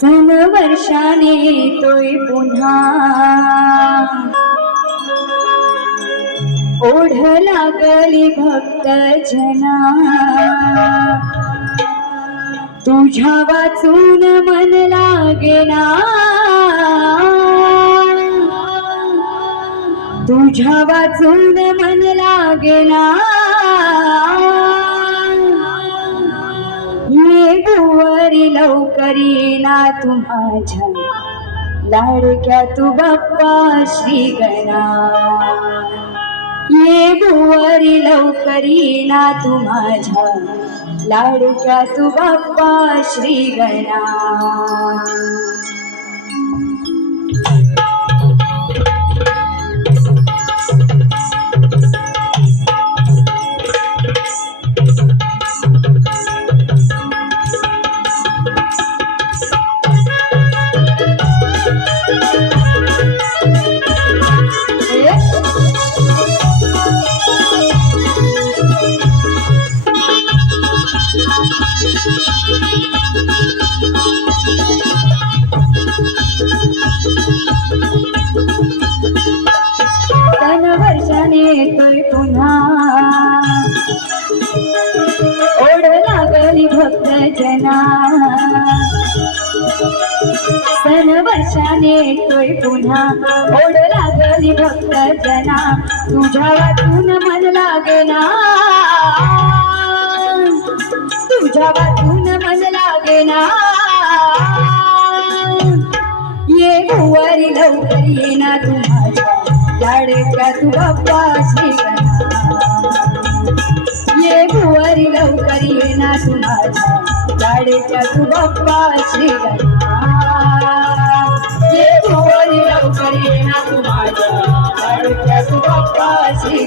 सन वर्षाने येतोय पुन्हा. ओढ लागली भक्त जना तुझ्या वाचून मन लागेना. तुझ्या वाचून मन लागेना. करीना तू माझ्या लाडक्या तू बाप्पा श्री गणा. ये बुवारी लवकरीना तू माझ्या लाडक्या तू बाप्पा श्री गणा. वर्षाने येतोय पुन्हा. ओढ गरी भक्त जना सन वर्षाने येतोय पुन्हा. ओढला गरी भक्त जना तुझ्या वाटून मन लागेना. तुझ्या वाटून मन लागेना. ये गुवारी लवकर येना तुम्हाला. माझ्या तू बाप्पा श्री ये गुवारी लवकर तू बाप्पा श्री ये लवकर तू बाप्पा श्री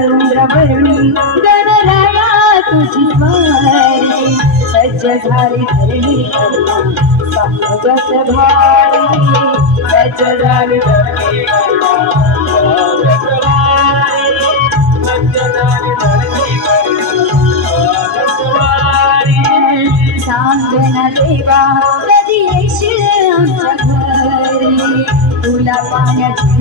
रुद्रवर्णी गणराया तुझी स्वारी सज्ज झाली धरणी करुणा भारी सज्ज झाली धरणी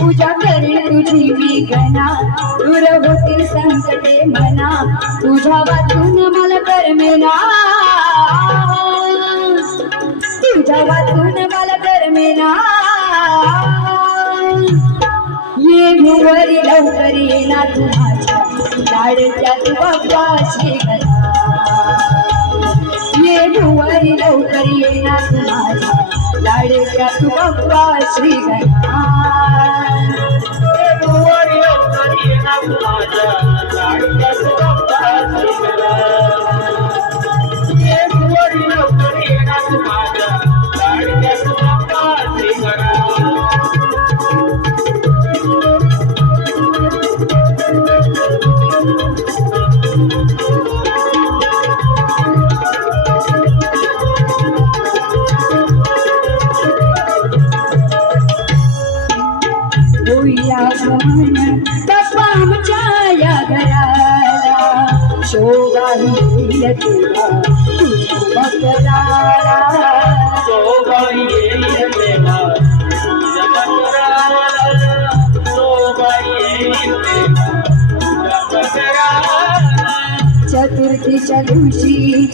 पूजा करी तुझी मी गणा दूर होती संकटे मना तुझ्या वाचून मला करमेना. तुझ्या वाचून मला करमेना. ये भुवरी लवकर येना तू माझ्या लाडक्या तू बाप्पा श्री ये भुवरी लवकर येना तू माझ्या लाडक्या तू बाप्पा श्री होईया मन बाप्पा आमच्या या घराला शोभा येईल तुला तुझ्या मकराला चतुर्थीच्या दिवशी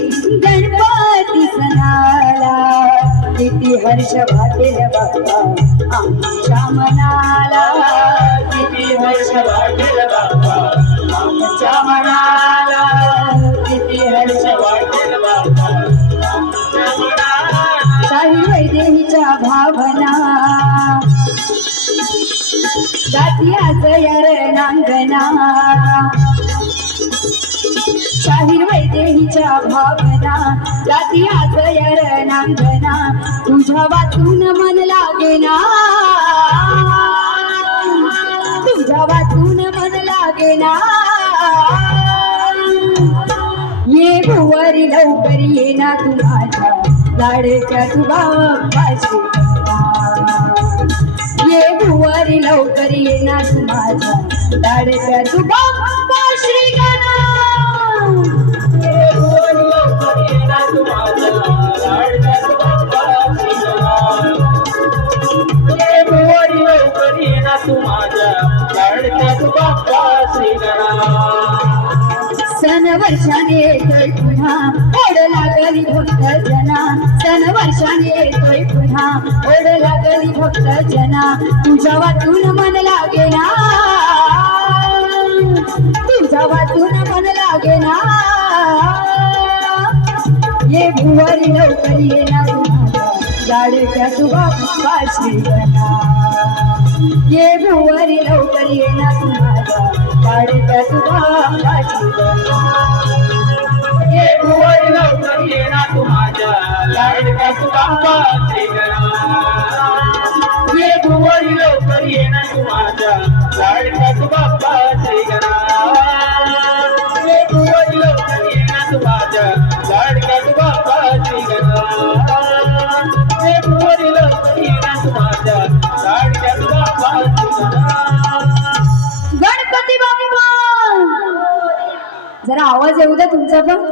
गणपती सणाला किती हर्ष वाटेल बाबा. आमच्या मनाला किती हर्ष वाटेल बाबा आमच्या मनाला किती हर्ष वाटेल बाबा आमच्या मनाला शाही वैदेहीच्या भावना जातीयाच नांगना वैदेहीच्या भावना जातीयाच नांगना तुझ्या वाचून मन लागेना. तुझ्या वाचून मन लागेना. ये भुवारी लवकर ये ना तू माझ्या लाडक्या तुला पाशी ये भुवारी लवकर ये ना तू माझ्या लाडक्या तुला पाशी लवकर सन वर्षाने येतोय पुन्हा ओढ लागली भक्त जना. सन वर्षाने येतोय पुन्हा ओढ लागली भक्त जना. तुझ्या वाटून मन लागेना. तुझ्या वाटून मन लागेना. ते भुवारी लवकर येणार गाडीच्या तुझा पाशी ये भुवारी लवकर ये ना माझ्या गाडीच्या तुझा पाशी ये भुवारी लवकर येणार तुम्हाला गाडीच्या बाप्पा श्रीगणा ये भुवारी लवकर येणार तुम्हाला गाडीच्या बाप्पा श्रीगणा आवाज येऊ द्या तुमचा पण.